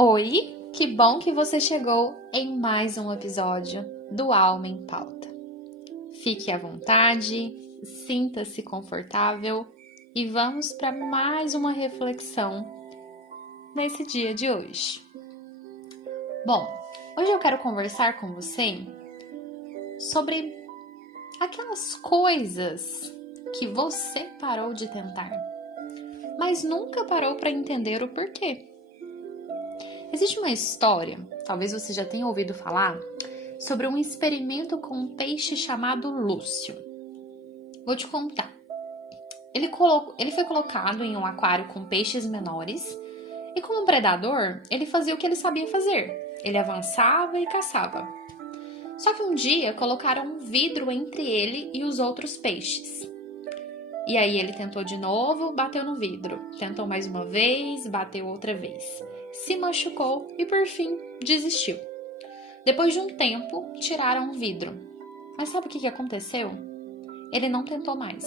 Oi, que bom que você chegou em mais um episódio do Alma em Pauta. Fique à vontade, sinta-se confortável e vamos para mais uma reflexão nesse dia de hoje. Bom, hoje eu quero conversar com você sobre aquelas coisas que você parou de tentar, mas nunca parou para entender o porquê. Existe uma história, talvez você já tenha ouvido falar, sobre um experimento com um peixe chamado Lúcio. Vou te contar. Ele foi colocado em um aquário com peixes menores e, como predador, ele fazia o que ele sabia fazer. Ele avançava e caçava. Só que um dia colocaram um vidro entre ele e os outros peixes. E aí ele tentou de novo, bateu no vidro. Tentou mais uma vez, bateu outra vez. Se machucou e, por fim, desistiu. Depois de um tempo, tiraram o vidro. Mas sabe o que aconteceu? Ele não tentou mais.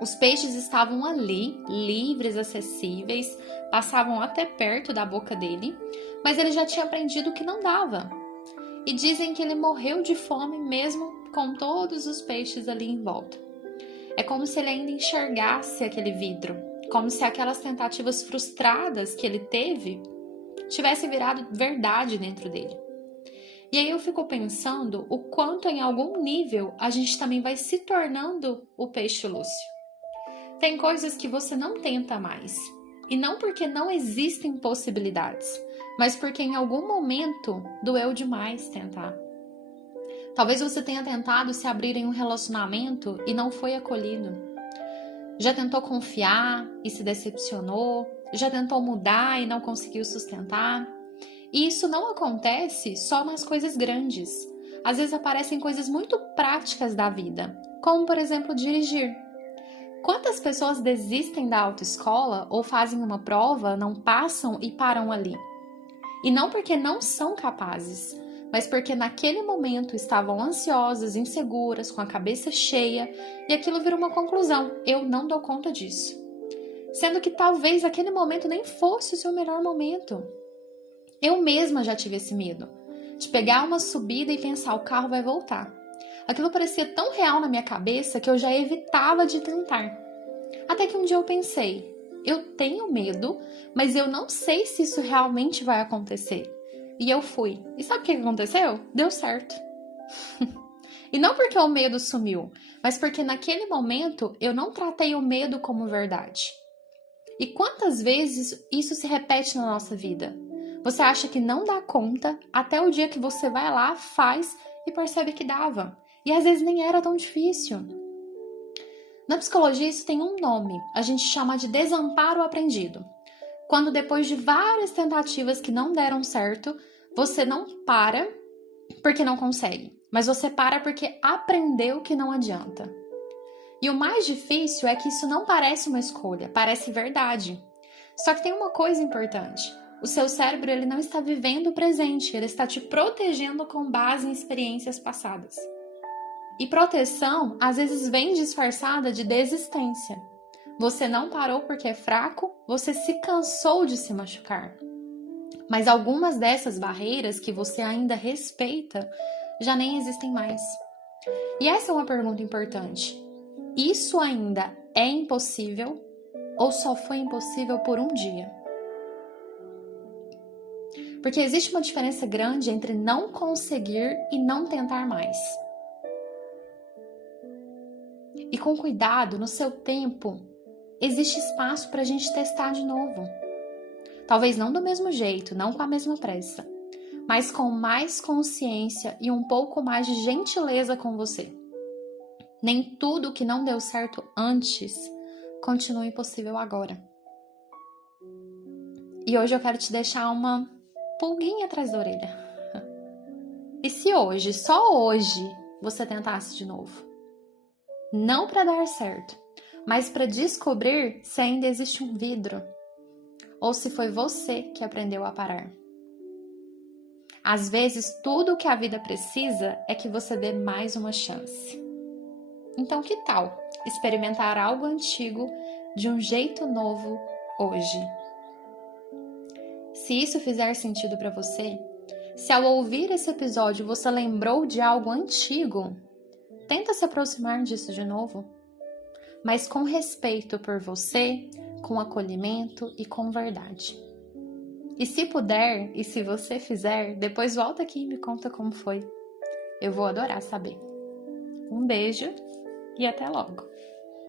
Os peixes estavam ali, livres, acessíveis, passavam até perto da boca dele, mas ele já tinha aprendido que não dava. E dizem que ele morreu de fome mesmo com todos os peixes ali em volta. É como se ele ainda enxergasse aquele vidro, como se aquelas tentativas frustradas que ele teve tivessem virado verdade dentro dele. E aí eu fico pensando o quanto em algum nível a gente também vai se tornando o peixe Lúcio. Tem coisas que você não tenta mais, e não porque não existem possibilidades, mas porque em algum momento doeu demais tentar. Talvez você tenha tentado se abrir em um relacionamento e não foi acolhido. Já tentou confiar e se decepcionou, já tentou mudar e não conseguiu sustentar. E isso não acontece só nas coisas grandes. Às vezes aparecem coisas muito práticas da vida, como por exemplo dirigir. Quantas pessoas desistem da autoescola ou fazem uma prova, não passam e param ali? E não porque não são capazes, mas porque naquele momento estavam ansiosas, inseguras, com a cabeça cheia, e aquilo vira uma conclusão: eu não dou conta disso. Sendo que talvez aquele momento nem fosse o seu melhor momento. Eu mesma já tive esse medo, de pegar uma subida e pensar, o carro vai voltar. Aquilo parecia tão real na minha cabeça que eu já evitava de tentar. Até que um dia eu pensei, eu tenho medo, mas eu não sei se isso realmente vai acontecer. E eu fui. E sabe o que aconteceu? Deu certo. E não porque o medo sumiu, mas porque naquele momento eu não tratei o medo como verdade. E quantas vezes isso se repete na nossa vida? Você acha que não dá conta até o dia que você vai lá, faz e percebe que dava. E às vezes nem era tão difícil. Na psicologia isso tem um nome, a gente chama de desamparo aprendido. Quando depois de várias tentativas que não deram certo, você não para porque não consegue, mas você para porque aprendeu que não adianta. E o mais difícil é que isso não parece uma escolha, parece verdade. Só que tem uma coisa importante. O seu cérebro ele não está vivendo o presente, ele está te protegendo com base em experiências passadas. E proteção, às vezes, vem disfarçada de desistência. Você não parou porque é fraco, você se cansou de se machucar. Mas algumas dessas barreiras que você ainda respeita já nem existem mais. E essa é uma pergunta importante. Isso ainda é impossível ou só foi impossível por um dia? Porque existe uma diferença grande entre não conseguir e não tentar mais. E com cuidado, no seu tempo, existe espaço para a gente testar de novo. Talvez não do mesmo jeito, não com a mesma pressa, mas com mais consciência e um pouco mais de gentileza com você. Nem tudo que não deu certo antes continua impossível agora. E hoje eu quero te deixar uma pulguinha atrás da orelha. E se hoje, só hoje, você tentasse de novo? Não para dar certo, mas para descobrir se ainda existe um vidro ou se foi você que aprendeu a parar. Às vezes, tudo o que a vida precisa é que você dê mais uma chance. Então, que tal experimentar algo antigo de um jeito novo hoje? Se isso fizer sentido para você, se ao ouvir esse episódio você lembrou de algo antigo, tenta se aproximar disso de novo, mas com respeito por você, com acolhimento e com verdade. E se puder, e se você fizer, depois volta aqui e me conta como foi. Eu vou adorar saber. Um beijo e até logo!